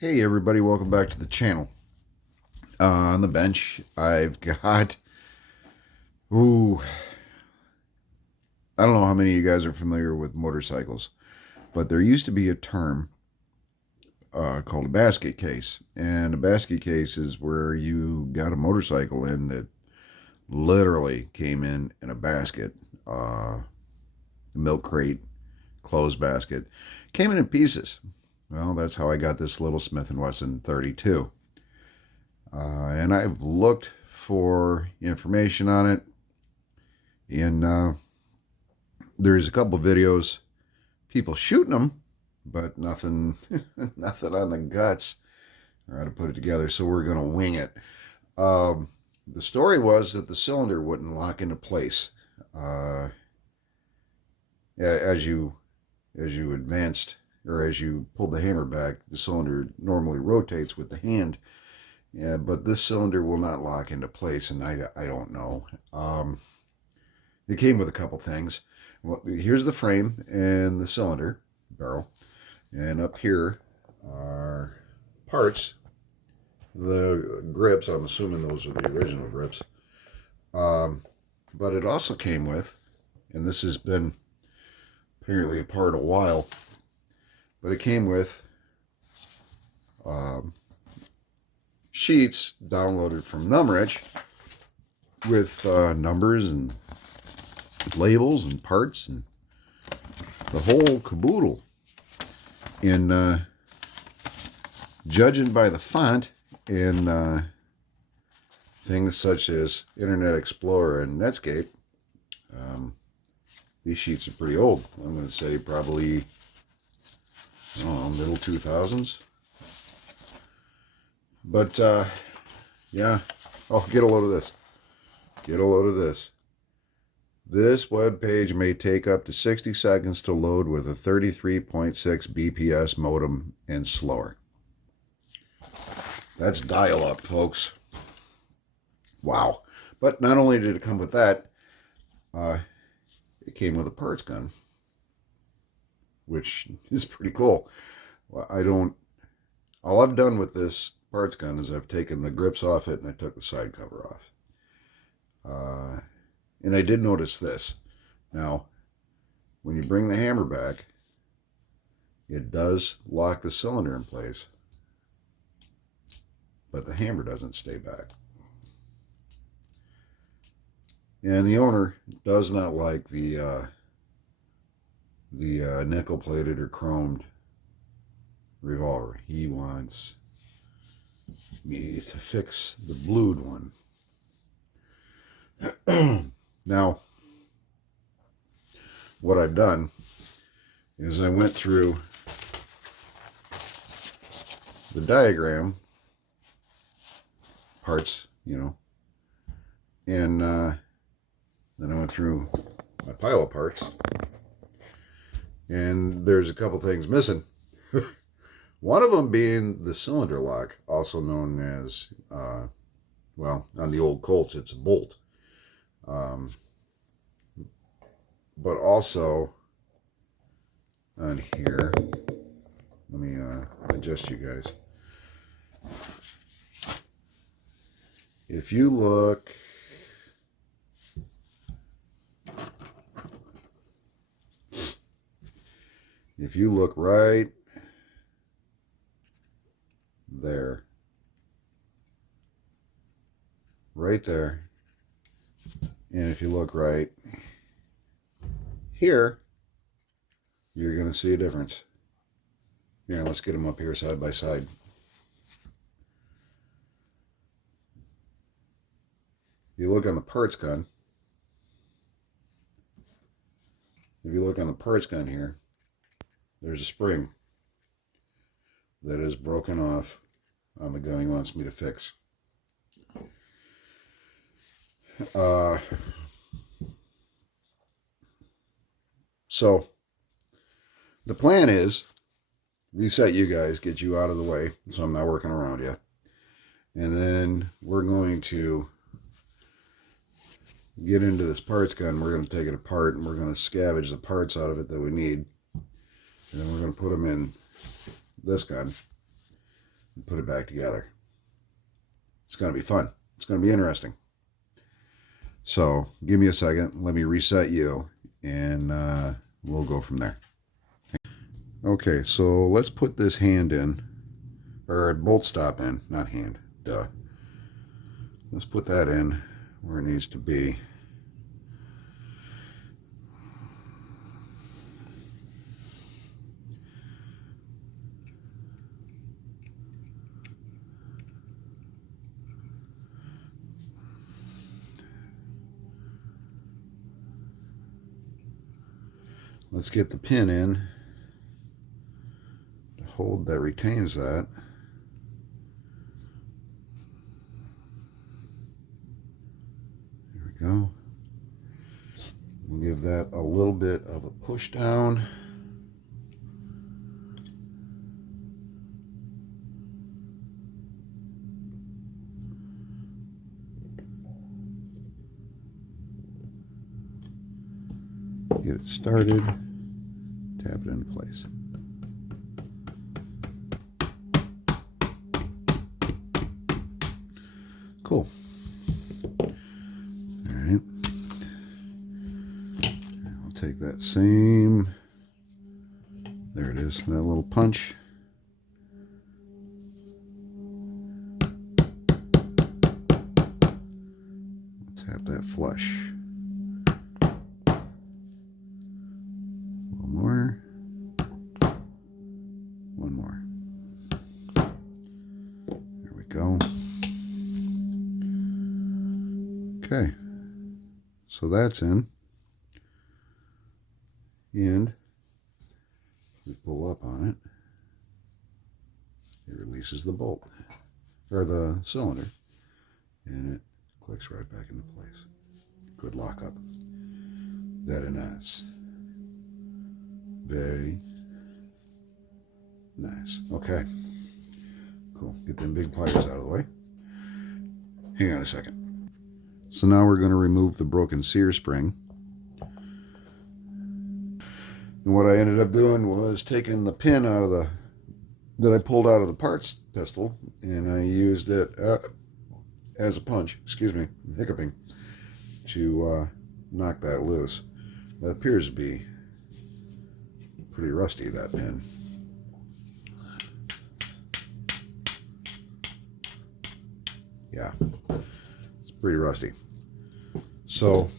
Hey everybody, welcome back to the channel. On the bench, I've got, ooh, I don't know how many of you guys are familiar with motorcycles, but there used to be a term called a basket case. And a basket case is where you got a motorcycle in that literally came in a basket, a milk crate, clothes basket, came in pieces. Well, that's how I got this little Smith Wesson 32. And I've looked for information on it, and there's a couple videos, people shooting them, but nothing, nothing on the guts or how to put it together. So we're gonna wing it. The story was that the cylinder wouldn't lock into place as you advanced, or as you pulled the hammer back. The cylinder normally rotates with the hand. Yeah, but this cylinder will not lock into place, and I don't know. It came with a couple things. Well, here's the frame and the cylinder barrel, and up here are parts. The grips, I'm assuming those are the original grips. But it also came with, and this has been apparently apart a while, but it came with sheets downloaded from Numrich with numbers and labels and parts and the whole caboodle. And judging by the font and things such as Internet Explorer and Netscape, these sheets are pretty old. I'm going to say probably, I don't know, middle 2000s. But, yeah. Oh, get a load of this. Get a load of this. This web page may take up to 60 seconds to load with a 33.6 BPS modem and slower. That's dial-up, folks. Wow. But not only did it come with that, it came with a parts gun, which is pretty cool. Well, all I've done with this parts gun is I've taken the grips off it and I took the side cover off. And I did notice this. Now, when you bring the hammer back, it does lock the cylinder in place, but the hammer doesn't stay back. And the owner does not like the nickel-plated or chromed revolver. He wants me to fix the blued one. Now, what I've done is I went through the diagram parts, and then I went through my pile of parts, and there's a couple things missing. One of them being the cylinder lock, also known as, well, on the old Colts, it's a bolt. But also on here, let me adjust you guys. If you look, right there, right there, and if you look right here, you're going to see a difference. Yeah, let's get them up here side by side. If you look on the parts gun, here, there's a spring that is broken off on the gun he wants me to fix. So the plan is reset you guys, get you out of the way so I'm not working around you, and then we're going to get into this parts gun. We're going to take it apart and we're going to scavenge the parts out of it that we need, and then we're going to put them in this gun. and put it back together. It's going to be fun. It's going to be interesting. So give me a second. Let me reset you, and we'll go from there. Okay, so let's put this hand in, or bolt stop in, not hand, duh. Let's put that in where it needs to be. Let's get the pin in to hold that retains that. There we go. We'll give that a little bit of a push down. Get it started, tap it into place. Cool. All right. I'll take that same, there it is, that little punch. Tap that flush. One more. There we go. Okay. So that's in. And we pull up on it. It releases the bolt, or the cylinder, and it clicks right back into place. Good lockup. Very nice. Very nice. Okay. Cool. Get them big pliers out of the way. Hang on a second. So now we're going to remove the broken sear spring. And what I ended up doing was taking the pin out of that I pulled out of the parts pistol, and I used it as a punch. Excuse me, I'm hiccuping, to knock that loose. That appears to be pretty rusty, that pin. Yeah, it's pretty rusty. So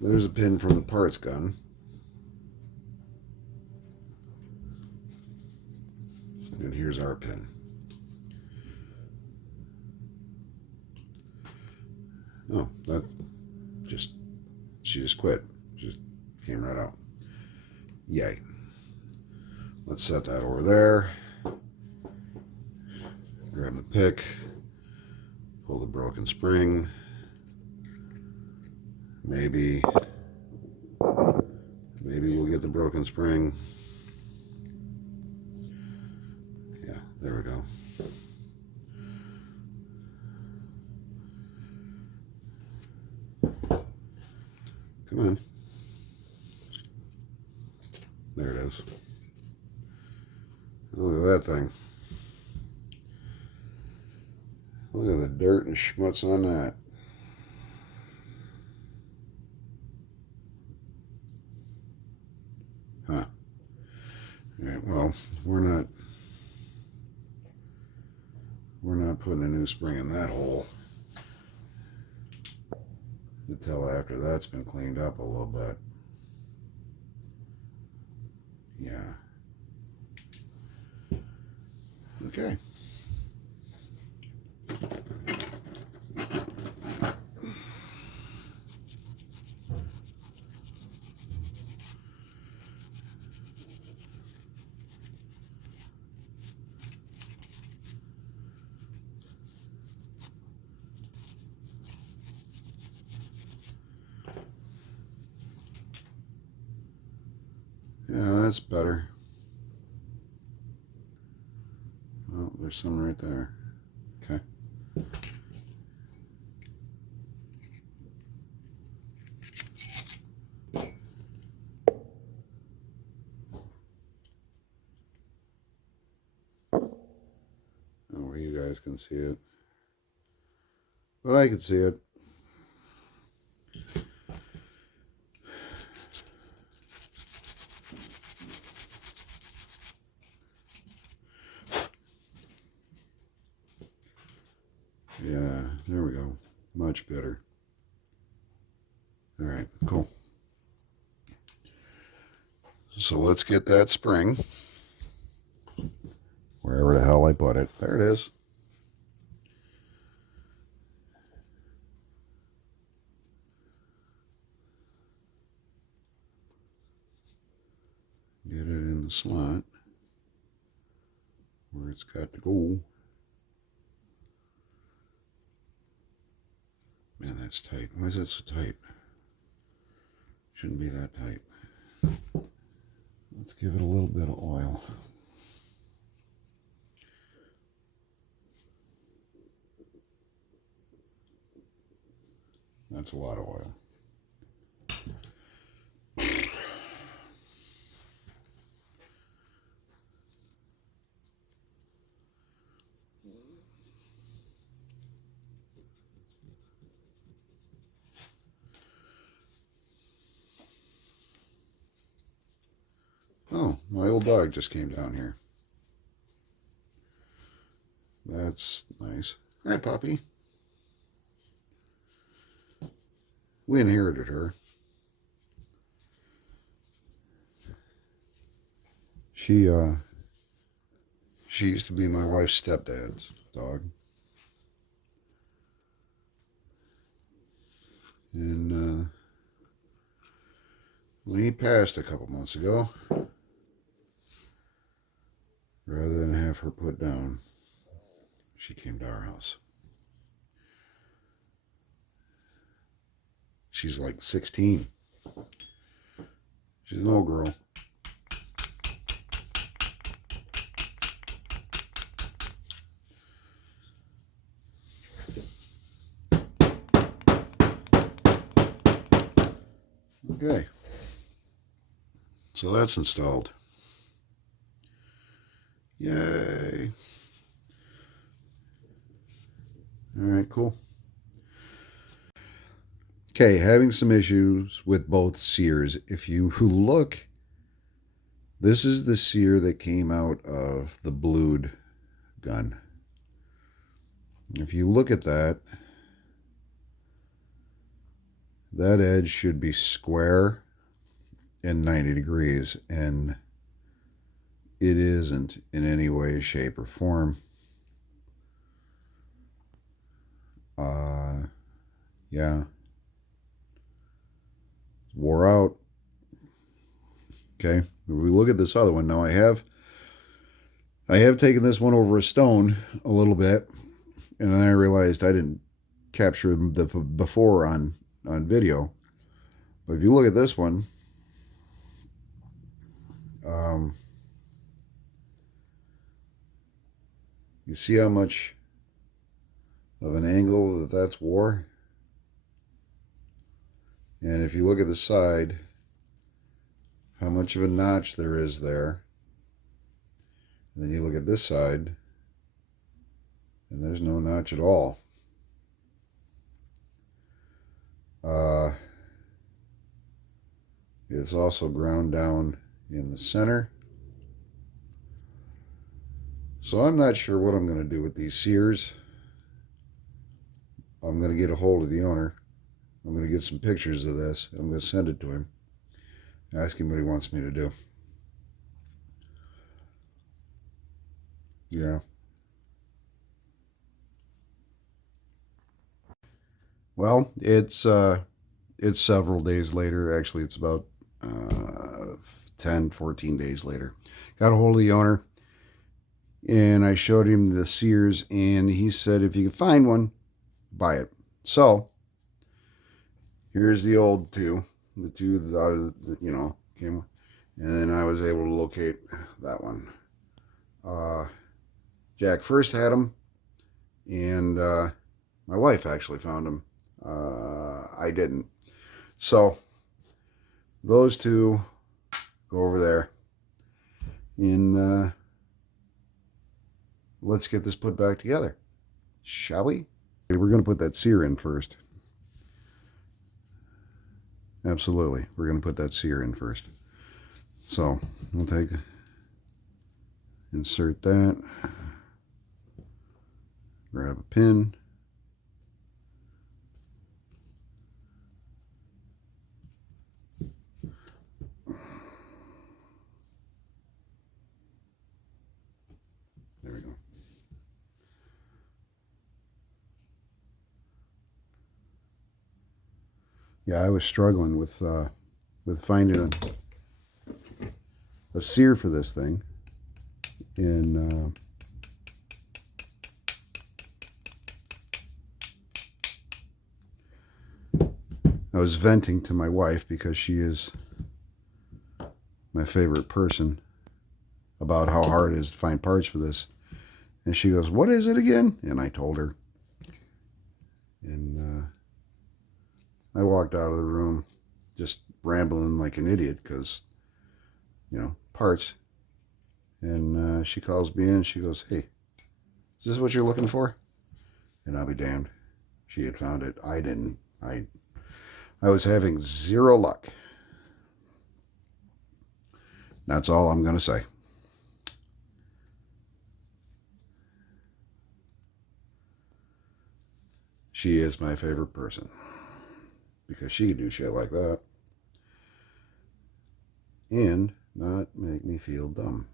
there's a pin from the parts gun. And here's our pin. Oh, that just, she just quit. Just came right out. Yay. Let's set that over there. Grab the pick. Pull the broken spring. Maybe we'll get the broken spring. Yeah, there we go. Come on. There it is. Look at that thing. Look at the dirt and schmutz on that. Huh. Alright, well, we're not putting a new spring in that hole until after that's been cleaned up a little bit. Yeah. Okay. Yeah, that's better. there's some right there. Okay. Oh, you guys can see it. But I can see it. Yeah, there we go. Much better. All right, cool. So let's get that spring. Wherever the hell I put it. There it is. Get it in the slot where it's got to go. Man, that's tight. Why is it so tight? Shouldn't be that tight. Let's give it a little bit of oil. That's a lot of oil. Oh, my old dog just came down here. That's nice. Hi, puppy. We inherited her. She used to be my wife's stepdad's dog. And when he passed a couple months ago, rather than have her put down, she came to our house. She's like 16. She's an old girl. Okay. So that's installed. Yay. All right, cool. Okay, having some issues with both sears. If you look, this is the sear that came out of the blued gun. If you look at that, that edge should be square and 90 degrees, and it isn't in any way, shape, or form. Yeah. Wore out. Okay, if we look at this other one now, I have taken this one over a stone a little bit, and then I realized I didn't capture the before on video. But if you look at this one, you see how much of an angle that's wore? And if you look at the side, how much of a notch there is there. And then you look at this side, and there's no notch at all. It's also ground down in the center. So I'm not sure what I'm going to do with these sears. I'm going to get a hold of the owner. I'm going to get some pictures of this. I'm going to send it to him. Ask him what he wants me to do. Yeah. Well, it's several days later. Actually, it's about 10, 14 days later. Got a hold of the owner, and I showed him the sears, and he said if you can find one, buy it. So here's the old two, the two that out of the, came, and then I was able to locate that one. Jack first had them, and my wife actually found them. I didn't. So those two go over there, and let's get this put back together, shall we? We're going to put that sear in first. Absolutely, we're going to put that sear in first. So we'll insert that, grab a pin, there we go. Yeah, I was struggling with finding a sear for this thing, and I was venting to my wife, because she is my favorite person, about how hard it is to find parts for this. And she goes, "What is it again?" And I told her. And I walked out of the room just rambling like an idiot, because, you know, parts. And she calls me in. She goes, "Hey, is this what you're looking for?" And I'll be damned. She had found it. I didn't. I was having zero luck. That's all I'm going to say. She is my favorite person, because she can do shit like that and not make me feel dumb.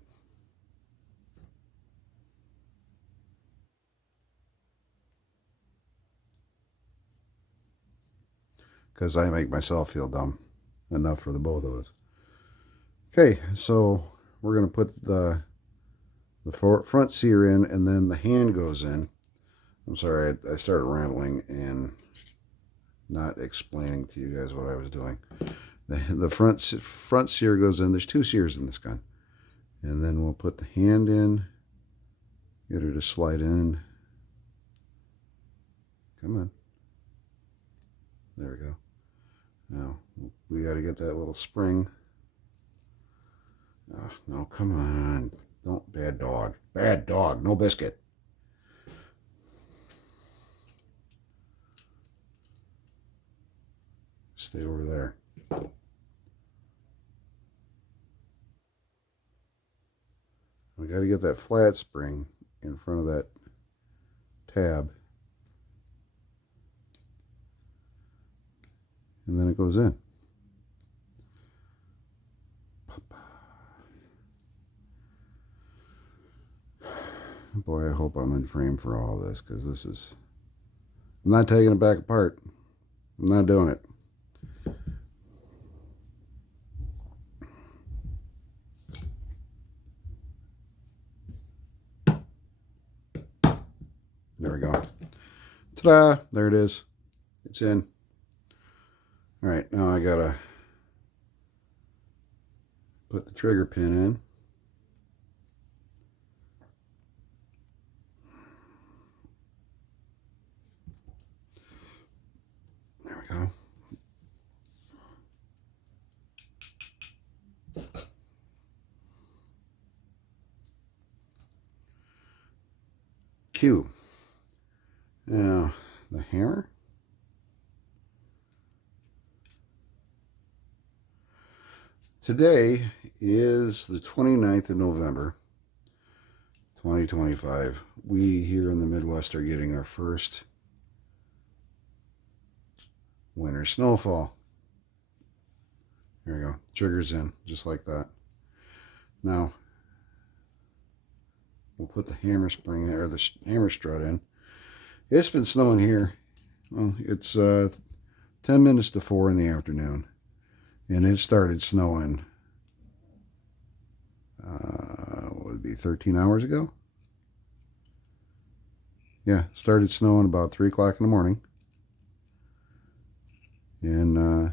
Because I make myself feel dumb enough for the both of us. Okay, so we're going to put the front sear in, and then the hand goes in. I'm sorry, I started rambling and not explaining to you guys what I was doing. The front sear goes in. There's 2 sears in this gun. And then we'll put the hand in. Get her to slide in. Come on. There we go. Now, we got to get that little spring. Oh, no, come on. Don't, bad dog. Bad dog. No biscuit. Stay over there. We got to get that flat spring in front of that tab. And then it goes in. Boy, I hope I'm in frame for all this, because this is... I'm not taking it back apart. I'm not doing it. There we go. Ta-da! There it is. It's in. All right, now I gotta put the trigger pin in. There we go. Q. Now, the hammer. Today is the 29th of November, 2025. We here in the Midwest are getting our first winter snowfall. There we go. Trigger's in, just like that. Now, we'll put the hammer spring, or the hammer strut in. It's been snowing here. Well, it's 10 minutes to 4 in the afternoon. And it started snowing, what would it be, 13 hours ago? Yeah, started snowing about 3 o'clock in the morning. And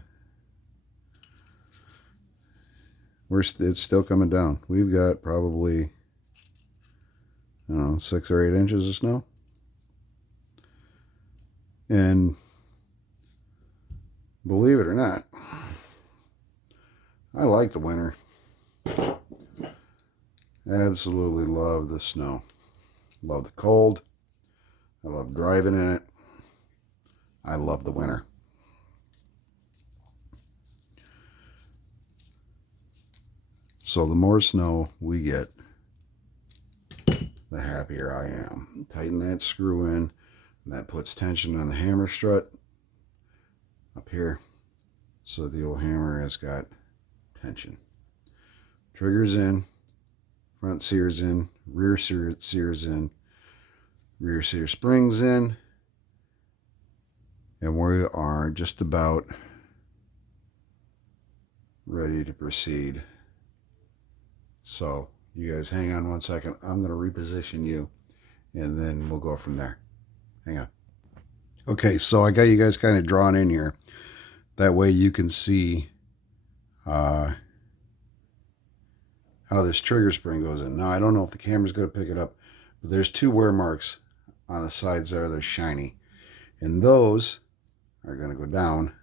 it's still coming down. We've got probably, I don't know, 6 or 8 inches of snow. And believe it or not, I like the winter. Absolutely love the snow. Love the cold. I love driving in it. I love the winter. So the more snow we get, the happier I am. Tighten that screw in, and that puts tension on the hammer strut up here, so the old hammer has got tension. Triggers in, front sears in, rear sears in, rear sear springs in, and we are just about ready to proceed. So you guys hang on 1 second. I'm going to reposition you, and then we'll go from there. Hang on. Okay, so I got you guys kind of drawn in here. That way you can see how this trigger spring goes in. Now, I don't know if the camera's going to pick it up, but there's 2 wear marks on the sides there. They're shiny. And those are going to go down.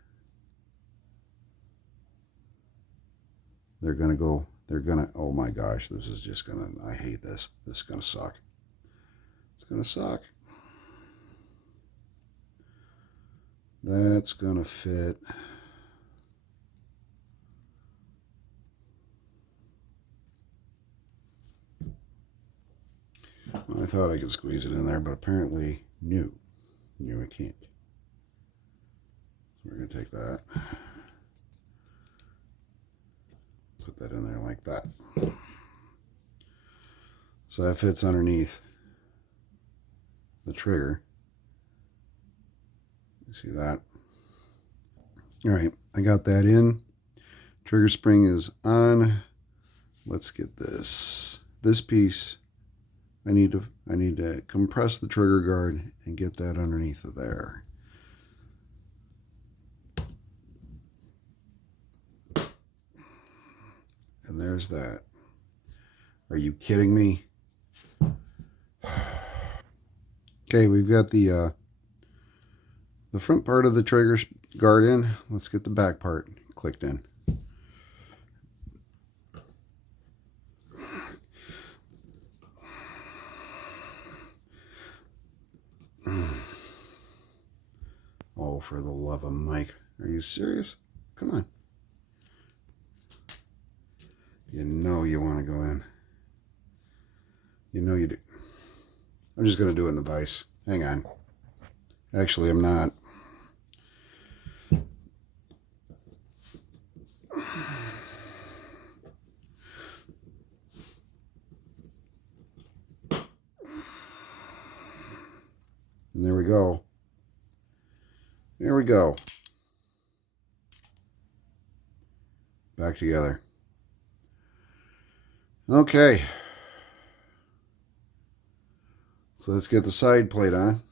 They're going to, oh my gosh, this is just going to, I hate this. This is going to suck. It's going to suck. That's going to fit. I thought I could squeeze it in there, but apparently, no, I can't. So we're going to take that, put that in there like that. So that fits underneath the trigger. You see that? All right, I got that in. Trigger spring is on. Let's get this piece. I need to compress the trigger guard and get that underneath of there. And there's that. Are you kidding me? Okay, we've got the front part of the trigger guard in. Let's get the back part clicked in. Oh, for the love of Mike. Are you serious? Come on. You know you want to go in. You know you do. I'm just going to do it in the vise. Hang on. Actually, I'm not. And there we go. There we go. Back together. Okay. So let's get the side plate on.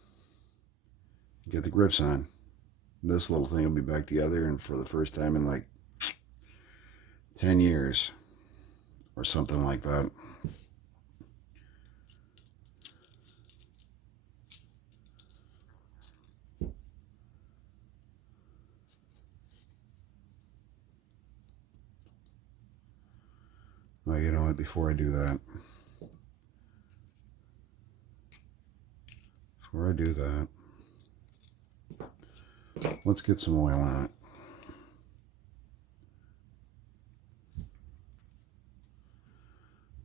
Get the grips on. This little thing will be back together, and for the first time in like 10 years or something like that. Well, you know what, before I do that, let's get some oil on it.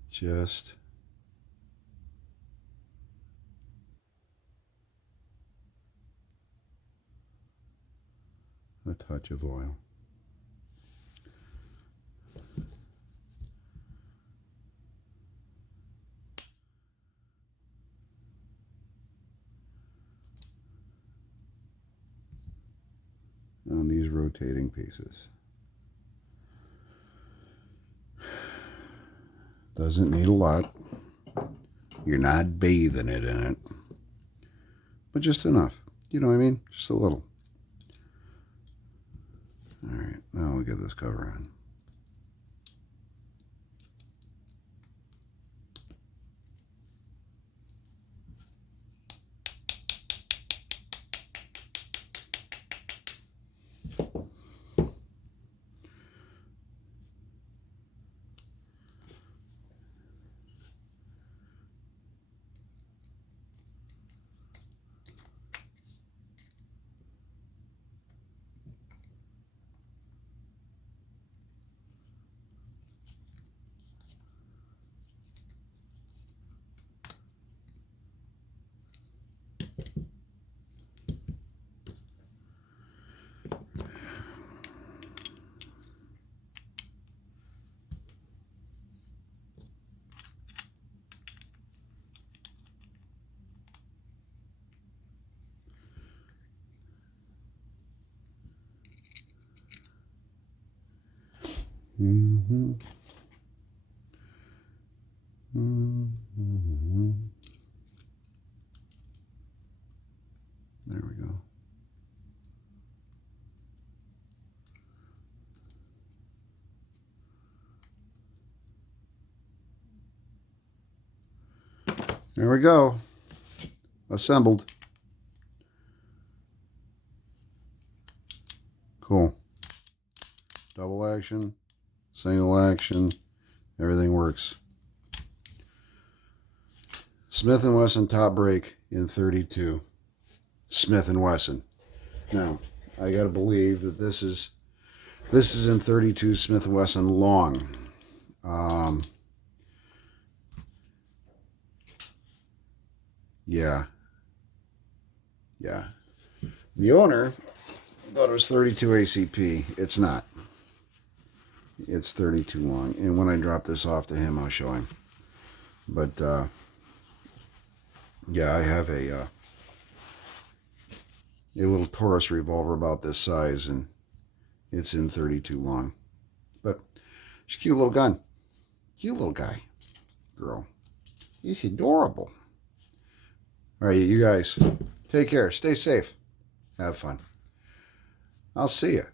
Just a touch of oil. On these rotating pieces. Doesn't need a lot. You're not bathing it in it, but just enough. You know what I mean? Just a little. All right, now we'll get this cover on. Mm-hmm. Mm-hmm. There we go. There we go. Assembled. Cool. Double action, single action, everything works. Smith & Wesson top brake in 32. Smith & Wesson. Now, I gotta believe that this is in 32 Smith & Wesson long. Yeah. The owner thought it was 32 ACP. It's not. It's 32 long. And when I drop this off to him, I'll show him. But, yeah, I have a little Taurus revolver about this size, and it's in 32 long. But it's a cute little gun. Cute little guy. Girl. He's adorable. All right, you guys, take care. Stay safe. Have fun. I'll see you.